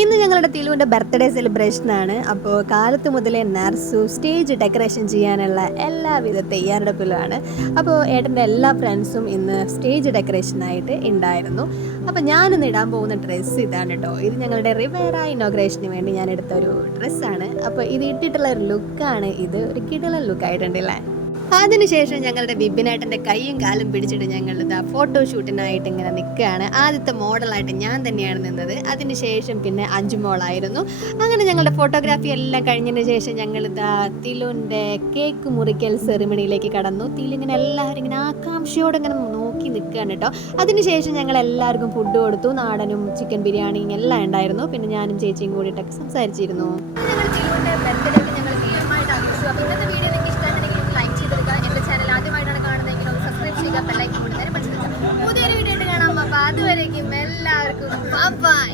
ഇന്ന് ഞങ്ങളുടെ തിലുവിൻ്റെ ബർത്ത്ഡേ സെലിബ്രേഷനാണ്. അപ്പോൾ കാലത്ത് മുതലേ നർസു സ്റ്റേജ് ഡെക്കറേഷൻ ചെയ്യാനുള്ള എല്ലാവിധ തയ്യാറെടുപ്പിലുമാണ്. അപ്പോൾ ഏട്ടൻ്റെ എല്ലാ ഫ്രണ്ട്സും ഇന്ന് സ്റ്റേജ് ഡെക്കറേഷനായിട്ട് ഉണ്ടായിരുന്നു. അപ്പോൾ ഞാനിന്ന് ഇടാൻ പോകുന്ന ഡ്രസ്സ് ഇതാണ് കേട്ടോ. ഇത് ഞങ്ങളുടെ റിവേറ ഇനോഗ്രേഷന് വേണ്ടി ഞാൻ എടുത്ത ഒരു ഡ്രസ്സാണ്. അപ്പോൾ ഇത് ഇട്ടിട്ടുള്ള ഒരു ലുക്കാണ്. ഇത് ഒരു കിടിലൻ ലുക്കായിട്ടുണ്ടല്ലേ. അതിനുശേഷം ഞങ്ങളുടെ ബിബിനേട്ടൻ്റെ കൈയും കാലും പിടിച്ചിട്ട് ഞങ്ങൾ ഇതാ ഫോട്ടോഷൂട്ടിനായിട്ട് ഇങ്ങനെ നിൽക്കുകയാണ്. ആദ്യത്തെ മോഡലായിട്ട് ഞാൻ തന്നെയാണ് നിന്നത്. അതിനുശേഷം പിന്നെ അഞ്ചുമോളായിരുന്നു. അങ്ങനെ ഞങ്ങളുടെ ഫോട്ടോഗ്രാഫി എല്ലാം കഴിഞ്ഞതിന് ശേഷം ഞങ്ങൾ ഇതാ തിലുവിൻ്റെ കേക്ക് മുറിക്കൽ സെറിമണിയിലേക്ക് കടന്നു. തിലുവിങ്ങനെ എല്ലാവരും ഇങ്ങനെ ആകാംക്ഷയോടെ ഇങ്ങനെ നോക്കി നിൽക്കുകയാണ് കേട്ടോ. അതിനുശേഷം ഞങ്ങൾ എല്ലാവർക്കും ഫുഡ് കൊടുത്തു. നാടനും ചിക്കൻ ബിരിയാണിയും എല്ലാം ഉണ്ടായിരുന്നു. പിന്നെ ഞാനും ചേച്ചിയും കൂടിയിട്ടൊക്കെ സംസാരിച്ചിരുന്നു. ഞങ്ങൾ തിലുവിൻ്റെ ബർത്ത്ഡേക്ക് ഞങ്ങൾ ഗെയിമായിട്ട് ആഘോഷിച്ചു. അപ്പോൾ ഇന്നത്തെ വീഡിയോ നിങ്ങൾക്ക് ഇഷ്ടമായിട്ടുണ്ടെങ്കിൽ ലൈക്ക് ചെയ്തെടുക്കുക. എൻ്റെ ചാനൽ ആദ്യമായിട്ടാണ് കാണുന്നതെങ്കിൽ ഒന്ന് സബ്സ്ക്രൈബ് ചെയ്യുക, ബെൽ ഐക്കൺ കൂടി നേരെ മനസ്സിലാക്കുക. പുതിയൊരു വീഡിയോ ആയിട്ട് കാണാം. അപ്പോൾ അതുവരേക്കും എല്ലാവർക്കും ബൈ.